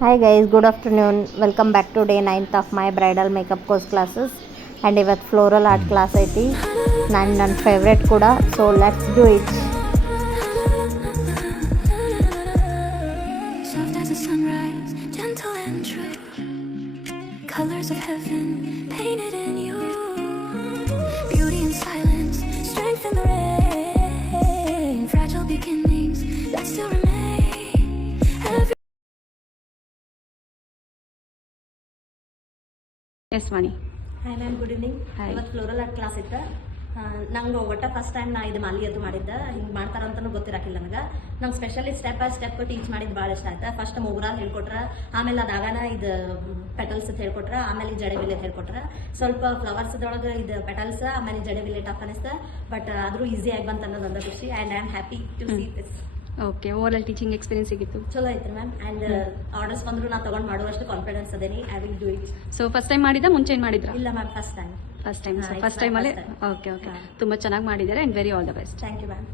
Hi guys, good afternoon. Welcome back to day 9th of my bridal makeup course classes. And ಇವತ್ತು floral art class ಐತಿ. ನನ್ನ favourite ಕೂಡ. So let's do it. Soft as a sunrise, gentle and true. Colors of heaven painted in you. Beauty in silence, strength in the rain. Fragile beginnings that still remain. Yes Vani. Hi ma'am, good evening. Hi. ಇವತ್ತು floral art class ಇತ್ತು. ನಂಗೆ first time ನಾ ಇದು ಮಾಲಿ ಅದು ಮಾಡಿದ್ದೆ. ಹಿಂಗೆ ಮಾಡ್ತಾರಂತನೂ ಗೊತ್ತಿರಾಕಿಲ್ಲ ನಂಗೆ specially step by step teach ಮಾಡಿದ್ದು ಭಾಳ ಇಷ್ಟ ಆಯ್ತು. ಫಸ್ಟ್ ಮೊಗ್ರಾಲ್ ಹೇಳ್ಕೊಟ್ರೆ, ಆಮೇಲೆ ಅದಾಗನ ಇದು ಪೆಟಲ್ಸ್ ಹೇಳ್ಕೊಟ್ರೆ, ಆಮೇಲೆ ಜಡೆ ವಿಲೆ ಹೇಳ್ಕೊಟ್ರೆ. ಸ್ವಲ್ಪ ಫ್ಲವರ್ಸ್ದೊಳಗೆ ಇದು ಪೆಟಲ್ಸ್, ಆಮೇಲೆ ಜಡೆ ವಿಲೆ ಟಫ್ ಅನಿಸ್ತಾ, ಬಟ್ ಆದರೂ ಈಸಿ ಆಗಿ ಬಂತು ಅನ್ನೋದು ಒಂದು ಖುಷಿ. And I am happy to see this. Okay, over teaching experience ಸಿಗಿತ್ತು. ಚಲೋ ಐತ್ರಿ ಮ್ಯಾಮ್. ಆ್ಯಂಡ್ ಆರ್ಡರ್ಸ್ ಬಂದರೂ ನಾ ತೊಗೊಂಡು ಮಾಡುವಷ್ಟು ಕಾನ್ಫಿಡೆನ್ಸ್ ಅದೇನಿ. I will do it. So first time ಮಾಡಿದ್ದ, ಮುಂಚೆ ಏನು ಮಾಡಿದ್ರಾ? ಇಲ್ಲ ma'am, first time. First time. ಹಾ, ಫಸ್ಟ್ it's my ಟೈಮಲ್ಲಿ first time. ಓಕೆ. ಹಾ. ತುಂಬ ಚೆನ್ನಾಗಿ ಮಾಡಿದ್ದಾರೆ and very all the best. Thank you ma'am.